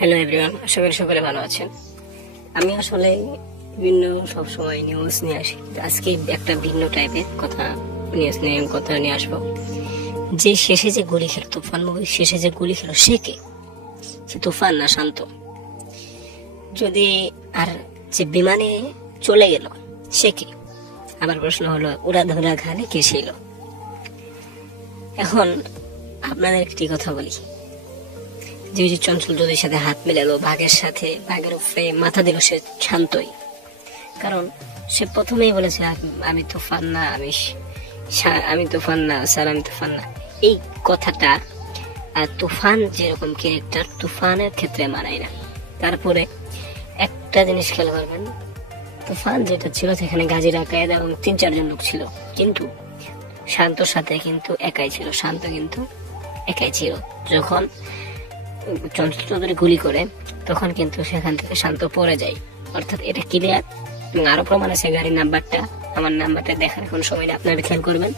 Hello everyone, আশা করি সকলে ভালো আছেন। আমি আসলে বিভিন্ন সবসময় নিউজ নিয়ে আসি, আজকে একটা ভিন্ন টাইপের নিউজ নিয়ে আসবো। যে শেষে যে গুলি খেলো, তুফান মুভির শেষে যে গুলি খেলো, সে কে? সে তুফান না শান্ত? যদি আর যে বিমানে চলে গেল, সে কে? আবার প্রশ্ন হলো, ওরা ধরা ঘালে কে ছিল? এখন আপনাদের একটি কথা বলি, যে চঞ্চল চৌধুরীর সাথে হাত মিলালো, বাঘের উপরে মাথা দিল, সে শান্তই। কারণ সে প্রথমেই বলেছে আমি তুফান না, আমি তুফান না স্যার, আমি তুফান না। এই কথাটা তুফান যেরকম ক্যারেক্টার, তুফানের ক্ষেত্রে মানায় না। তারপরে একটা জিনিস খেয়াল করবেন, তুফান যেটা ছিল সেখানে গাজী রাকায়েত এবং 3-4 জন লোক ছিল, কিন্তু শান্তর সাথে কিন্তু একাই ছিল। শান্ত কিন্তু একাই ছিল। যখন চঞ্চল চৌধুরী গুলি করে, তখন কিন্তু সেখান থেকে শান্ত পড়ে যায়। অর্থাৎ এটা ক্লিয়ার। এবং আরো প্রমাণ আছে, গাড়ির নাম্বারটা, আমার নাম্বারটা দেখার এখন সময় না, আপনারা খেয়াল করবেন।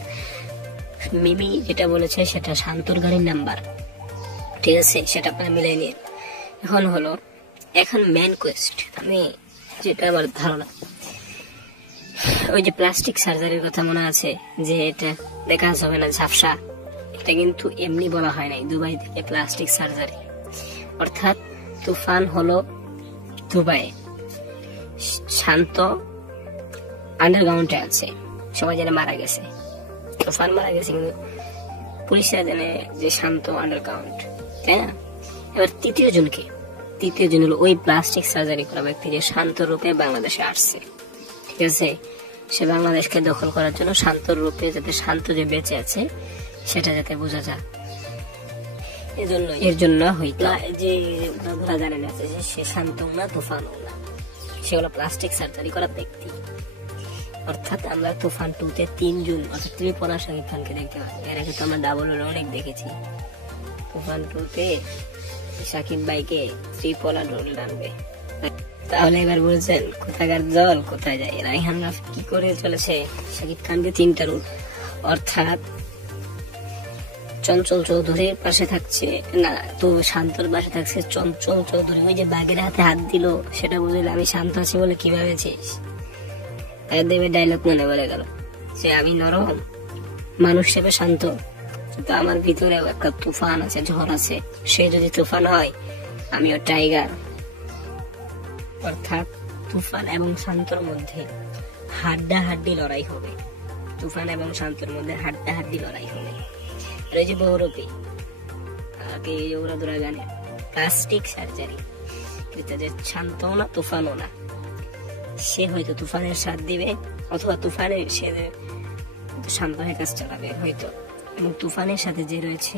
মিমি যেটা বলেছে সেটা শান্তর গাড়ির নাম্বার, ঠিক আছে? সেটা আপনারা মিলাই নিন। এখন মেন কোয়েস্ট, আমি যেটা আমার ধারণা, ওই যে প্লাস্টিক সার্জারির কথা মনে আছে, যে এটা দেখা যাবে না ঝাপসা, এটা কিন্তু এমনি বলা হয় নাই, দুবাই থেকে প্লাস্টিক সার্জারি। অর্থাৎ তুফান হলো দুবাই, শান্ত আন্ডারগ্রাউন্ডে আছে, সবাই জানে মারা গেছে, তুফান মারা গেছে, কিন্তু পুলিশরা জানে যে শান্ত আন্ডারগ্রাউন্ড, তাই না? এবার তৃতীয় জন হলো ওই প্লাস্টিক সার্জারি করা ব্যক্তি, যে শান্ত রূপে বাংলাদেশে আসছে, ঠিক আছে? সে বাংলাদেশকে দখল করার জন্য শান্ত রূপে, যাতে শান্ত যে বেঁচে আছে সেটা যাতে বোঝা যায়, এর জন্য হয়তো যে ধরা জানে না যে সে শান্ত না তুফানও না, সেগুলো প্লাস্টিক সার্জারি করা ব্যক্তি। অর্থাৎ আমরা তুফান 2-তে 3 জন, অর্থাৎ ত্রিপলা শাকিব খানকে দেখতে পাই। এর আগে তো আমরা ডাবল রোল অনেক দেখেছি। তুফান 2-তে শাকিব ভাইকে ত্রিপলা রোল টানবে। তাহলে এবার বলছেন কোথাকার জল কোথায় যায়? রায়হান রাফি কি করে চলেছে শাকিব খানকে 3টা রোল। অর্থাৎ চঞ্চল চৌধুরীর পাশে থাকছে না, তো শান্তর পাশে থাকছে চঞ্চল চৌধুরী। ওই যে বাঘের হাতে হাত দিল, সেটা বুঝলে আমি শান্ত আছি বলে কি ভেবেছিস? দেবের ডায়লগ মনে পড়ে গেল, যে আমি নরম মানুষ হিসেবে শান্ত, তো আমার ভিতরে একটা তুফান আছে, ঝড় আছে। সে যদি তুফান হয়, আমিও টাইগার। অর্থাৎ তুফান এবং শান্তর মধ্যে হাড্ডাহাড্ডি লড়াই হবে। তুফান এবং শান্তর মধ্যে হাড্ডাহাড্ডি লড়াই হবে। আর এই যে বহুরূপী, ওরা ধরা জানে প্লাস্টিক সার্জারি, যে শান্তও না তুফানও না, সে হয়তো তুফানের সাথ দিবে, অথবা তুফানের সে শান্ত হয়ে কাজ চালাবে হয়তো। এবং তুফানের সাথে যে রয়েছে,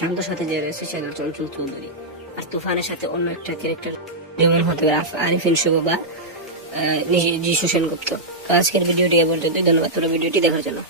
শান্তর সাথে যে রয়েছে সেটা চঞ্চল চৌধুরী, আর তুফানের সাথে অন্য একটা ক্যারেক্টার, যেমন হতে পারে আরিফিন শুভ বা যিশু সেনগুপ্ত। তো আজকের ভিডিওটি এ পর্যন্তই। ধন্যবাদ ভিডিওটি দেখার জন্য।